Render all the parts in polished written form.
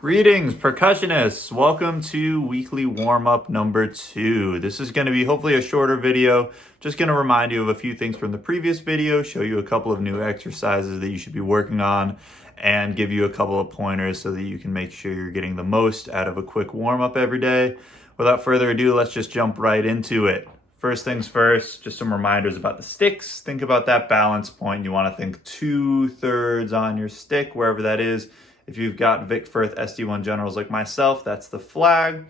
Greetings, percussionists. Welcome to weekly warm-up number 2. This is going to be hopefully a shorter video. Just going to remind you of a few things from the previous video, show you a couple of new exercises that you should be working on, and give you a couple of pointers so that you can make sure you're getting the most out of a quick warm-up every day. Without further ado, let's just jump right into it. First things first, just some reminders about the sticks. Think about that balance point. You want to think 2/3 on your stick, wherever that is. If you've got Vic Firth SD1 Generals like myself, that's the flag.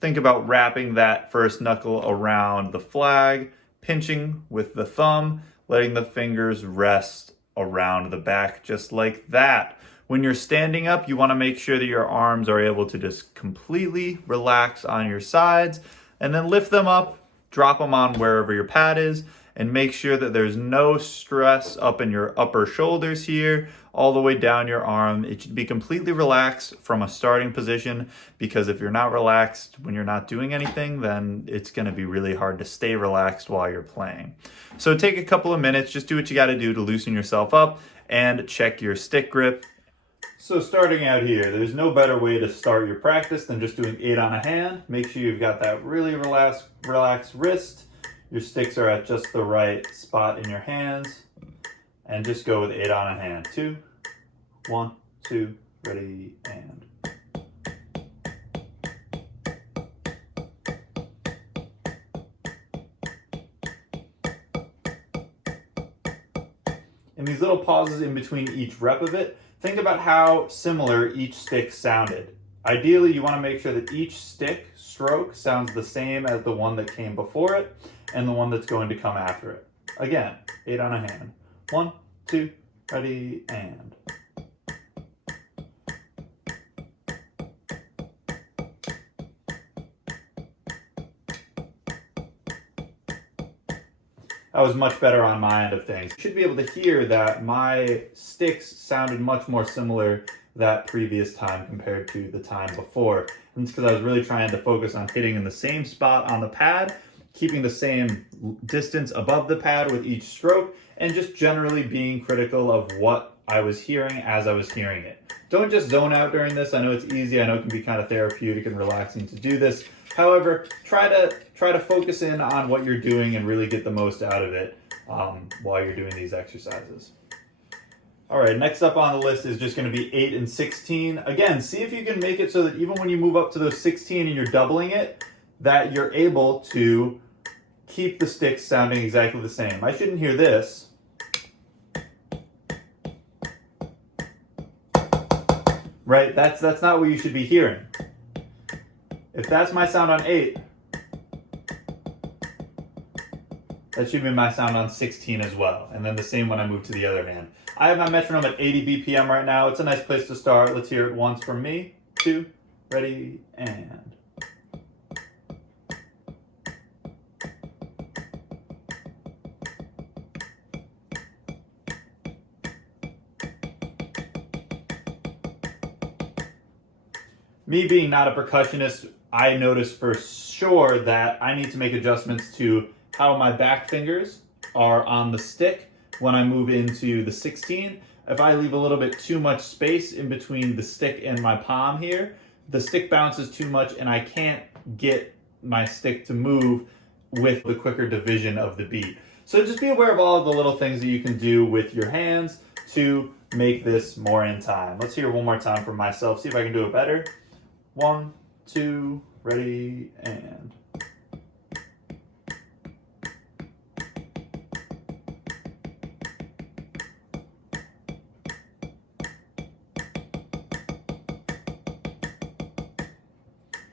Think about wrapping that first knuckle around the flag, pinching with the thumb, letting the fingers rest around the back just like that. When you're standing up, you want to make sure that your arms are able to just completely relax on your sides, and then lift them up, drop them on wherever your pad is, and make sure that there's no stress up in your upper shoulders here, all the way down your arm. It should be completely relaxed from a starting position, because if you're not relaxed when you're not doing anything, then it's going to be really hard to stay relaxed while you're playing. So take a couple of minutes, just do what you got to do to loosen yourself up and check your stick grip. So starting out here, there's no better way to start your practice than just doing 8 on a hand. Make sure you've got that really relaxed wrist. Your sticks are at just the right spot in your hands. And just go with 8 on a hand. 2, 1, 2, ready, and. And these little pauses in between each rep of it, think about how similar each stick sounded. Ideally, you want to make sure that each stick stroke sounds the same as the one that came before it and the one that's going to come after it. Again, 8 on a hand. 1, 2, ready, and. That was much better on my end of things. You should be able to hear that my sticks sounded much more similar that previous time compared to the time before. And it's because I was really trying to focus on hitting in the same spot on the pad, keeping the same distance above the pad with each stroke, and just generally being critical of what I was hearing as I was hearing it. Don't just zone out during this. I know it's easy. I know it can be kind of therapeutic and relaxing to do this. However, try to focus in on what you're doing and really get the most out of it while you're doing these exercises. All right, next up on the list is just going to be 8 and 16. Again, see if you can make it so that even when you move up to those 16 and you're doubling it, that you're able to keep the sticks sounding exactly the same. I shouldn't hear this. Right? That's not what you should be hearing. If that's my sound on 8, that should be my sound on 16 as well. And then the same when I move to the other hand. I have my metronome at 80 BPM right now. It's a nice place to start. Let's hear it once from me. 2, ready, and. Me being not a percussionist, I noticed for sure that I need to make adjustments to how my back fingers are on the stick when I move into the 16. If I leave a little bit too much space in between the stick and my palm here, the stick bounces too much and I can't get my stick to move with the quicker division of the beat. So just be aware of all of the little things that you can do with your hands to make this more in time. Let's hear it one more time for myself, see if I can do it better. 1, 2, ready, and.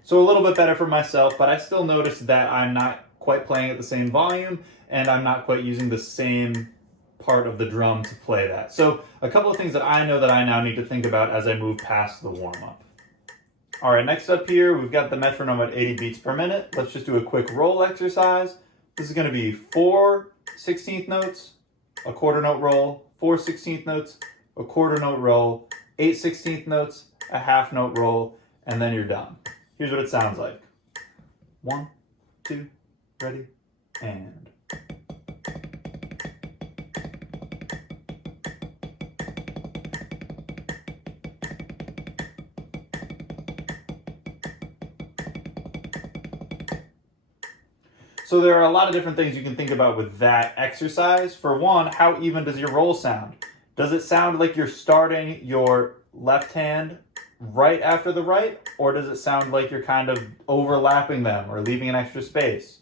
So a little bit better for myself, but I still notice that I'm not quite playing at the same volume, and I'm not quite using the same part of the drum to play that. So a couple of things that I know that I now need to think about as I move past the warm-up. All right, next up here, we've got the metronome at 80 beats per minute. Let's just do a quick roll exercise. This is going to be 4 16th notes, a quarter note roll, 4 16th notes, a quarter note roll, 8 16th notes, a half note roll, and then you're done. Here's what it sounds like. 1, 2, ready, and. So there are a lot of different things you can think about with that exercise. For one, how even does your roll sound? Does it sound like you're starting your left hand right after the right, or does it sound like you're kind of overlapping them or leaving an extra space?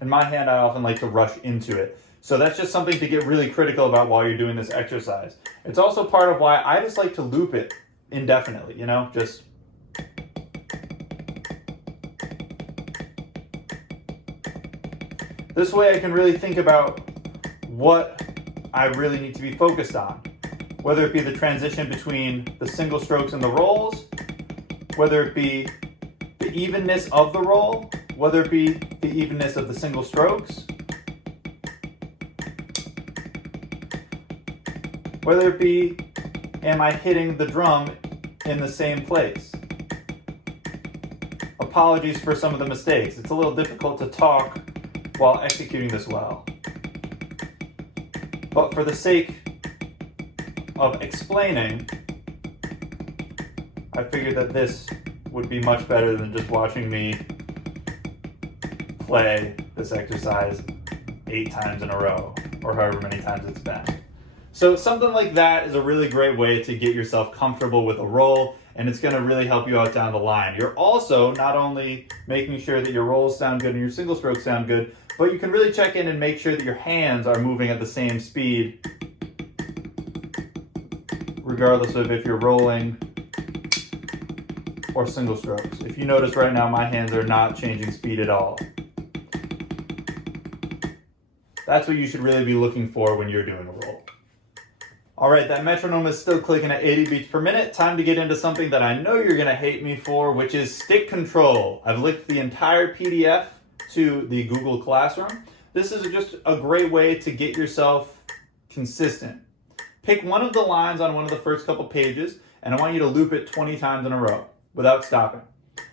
In my hand, I often like to rush into it. So that's just something to get really critical about while you're doing this exercise. It's also part of why I just like to loop it indefinitely, you know, just. This way I can really think about what I really need to be focused on, whether it be the transition between the single strokes and the rolls, whether it be the evenness of the roll, whether it be the evenness of the single strokes, whether it be, am I hitting the drum in the same place? Apologies for some of the mistakes. It's a little difficult to talk while executing this well. But for the sake of explaining, I figured that this would be much better than just watching me play this exercise 8 times in a row, or however many times it's been. So something like that is a really great way to get yourself comfortable with a roll, and it's going to really help you out down the line. You're also not only making sure that your rolls sound good and your single strokes sound good, but you can really check in and make sure that your hands are moving at the same speed, regardless of if you're rolling or single strokes. If you notice right now, my hands are not changing speed at all. That's what you should really be looking for when you're doing a roll. All right, that metronome is still clicking at 80 beats per minute. Time to get into something that I know you're gonna hate me for, which is stick control. I've linked the entire PDF to the Google Classroom. This is just a great way to get yourself consistent. Pick one of the lines on one of the first couple pages, and I want you to loop it 20 times in a row without stopping.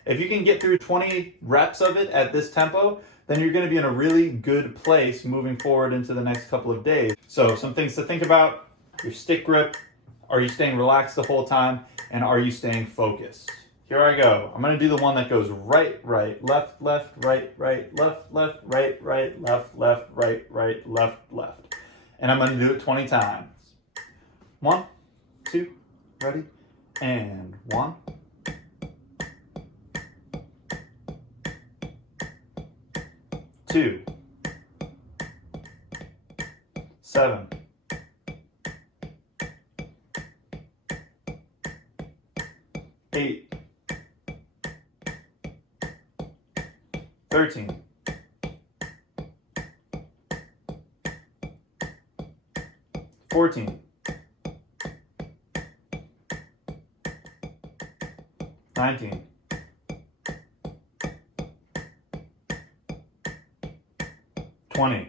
If you can get through 20 reps of it at this tempo, then you're gonna be in a really good place moving forward into the next couple of days. So some things to think about: your stick grip, are you staying relaxed the whole time, and are you staying focused? Here I go. I'm gonna do the one that goes right, right, left, left, right, right, left, left, right, right, left, left, right, right, left, left. And I'm gonna do it 20 times. 1, 2, ready, and 1, 2, 7, 8, 13, 14, 19, 20,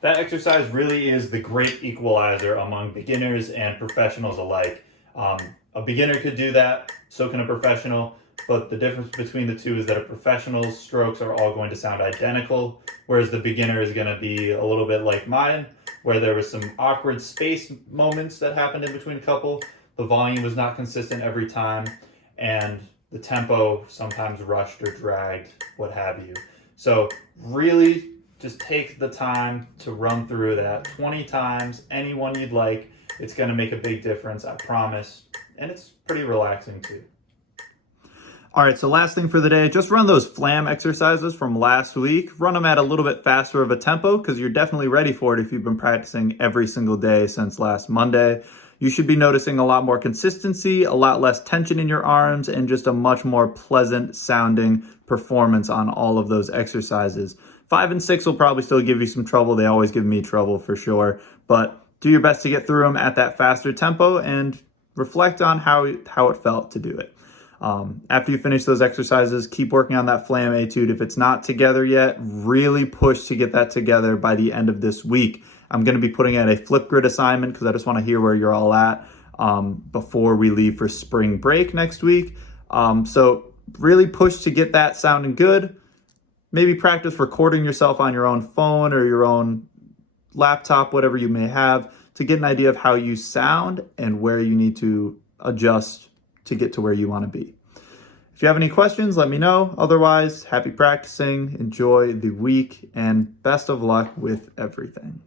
'That exercise really is the great equalizer among beginners and professionals alike. A beginner could do that, so can a professional, but the difference between the two is that a professional's strokes are all going to sound identical, whereas the beginner is going to be a little bit like mine, where there was some awkward space moments that happened in between a couple. The volume was not consistent every time, and the tempo sometimes rushed or dragged, what have you. So really just take the time to run through that 20 times, any one you'd like. It's going to make a big difference, I promise. And it's pretty relaxing too. All right, so last thing for the day, just run those flam exercises from last week. Run them at a little bit faster of a tempo because you're definitely ready for it if you've been practicing every single day since last Monday. You should be noticing a lot more consistency, a lot less tension in your arms, and just a much more pleasant sounding performance on all of those exercises. 5 and 6 will probably still give you some trouble. They always give me trouble for sure, but do your best to get through them at that faster tempo and reflect on how it felt to do it. After you finish those exercises, keep working on that flam etude. If it's not together yet, really push to get that together by the end of this week. I'm going to be putting out a flip grid assignment because I just want to hear where you're all at before we leave for spring break next week. So really push to get that sounding good. Maybe practice recording yourself on your own phone or your own laptop, whatever you may have, to get an idea of how you sound and where you need to adjust to get to where you want to be. If you have any questions, let me know. Otherwise, happy practicing, enjoy the week, and best of luck with everything.